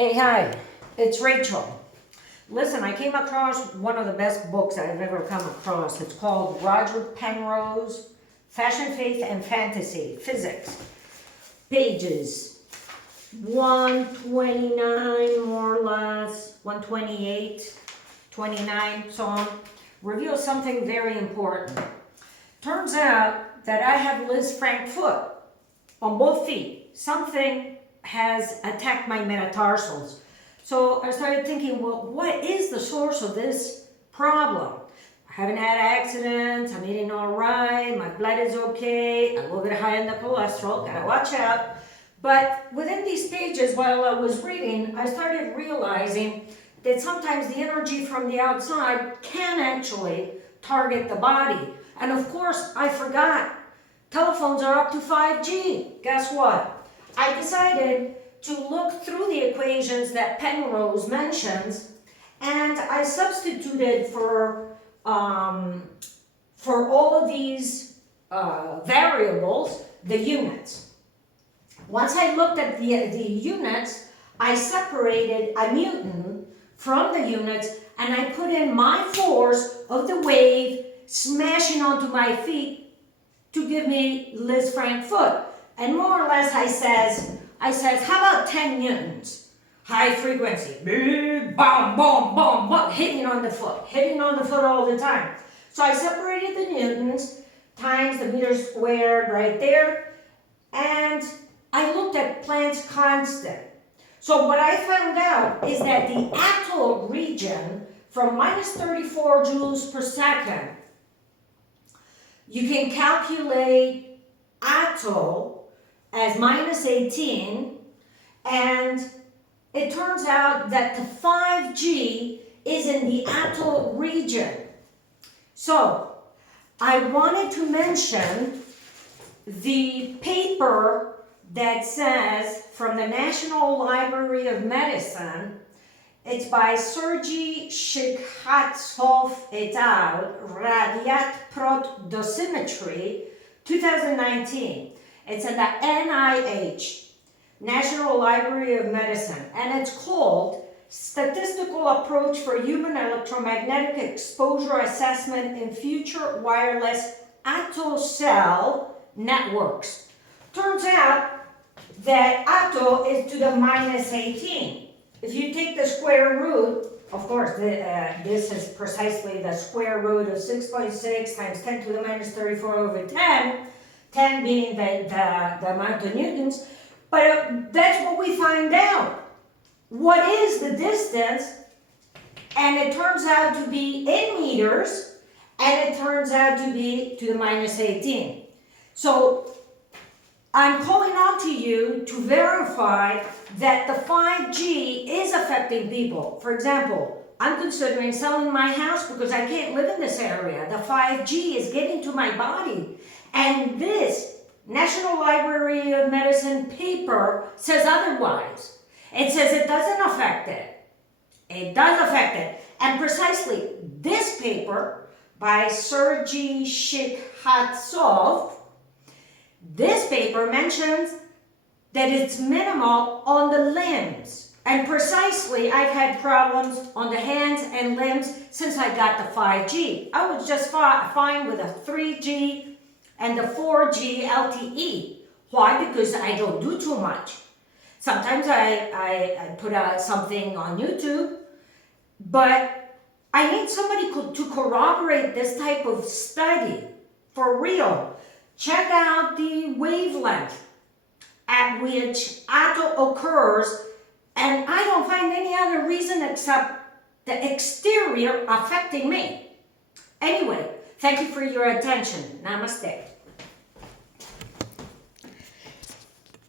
Hey, hi, it's Rachel. Listen, I came across one of the best books I've ever come across. It's called Roger Penrose, Fashion, Faith, and Fantasy, Physics. Pages 129, more or less, 128, 29, so on. Reveals something very important. Turns out that I have Liz Frank foot on both feet. Something has attacked my metatarsals. So I started thinking, well, what is the source of this problem? I haven't had accidents, I'm eating all right, my blood is okay, a little bit high in the cholesterol, gotta watch out. But within these pages, while I was reading, I started realizing that sometimes the energy from the outside can actually target the body. And of course, I forgot, telephones are up to 5G. Guess what? I decided to look through the equations that Penrose mentions, and I substituted for all of these variables the units. Once I looked at the units, I separated a Newton from the units, and I put in my force of the wave smashing onto my feet to give me Liz Frank foot. And more or less I says, how about 10 newtons? High frequency, big, boom, boom, boom, boom, hitting on the foot all the time. So I separated the newtons times the meters squared right there, and I looked at Planck's constant. So what I found out is that the atoll region from minus 34 joules per second, you can calculate atoll as minus 18, and it turns out that the 5G is in the atoll region. So I wanted to mention the paper that says from the National Library of Medicine. It's by Sergei Shikhantsor et al., Radiat Prot Dosimetry, 2019. It's in the NIH, National Library of Medicine, and it's called Statistical Approach for Human Electromagnetic Exposure Assessment in Future Wireless Atto-Cell Networks. Turns out that atto is to the minus 18. If you take the square root, of course, this is precisely the square root of 6.6 times 10 to the minus 34 over 10, 10 being the amount of newtons, but that's what we find out. What is the distance? And it turns out to be in meters, and it turns out to be to the minus 18. So I'm calling on to you to verify that the 5G is affecting people. For example, I'm considering selling my house because I can't live in this area. The 5G is getting to my body. And this National Library of Medicine paper says otherwise. It says it doesn't affect it. It does affect it. And precisely this paper by Sergei Shikhantsor, this paper mentions that it's minimal on the limbs. And precisely, I've had problems on the hands and limbs since I got the 5G. I was just fine with a 3G and the 4G LTE. Why? Because I don't do too much. Sometimes I put out something on YouTube, but I need somebody to corroborate this type of study for real. Check out the wavelength at which atto occurs, and I don't find any other reason except the exterior affecting me. Anyway, thank you for your attention. Namaste.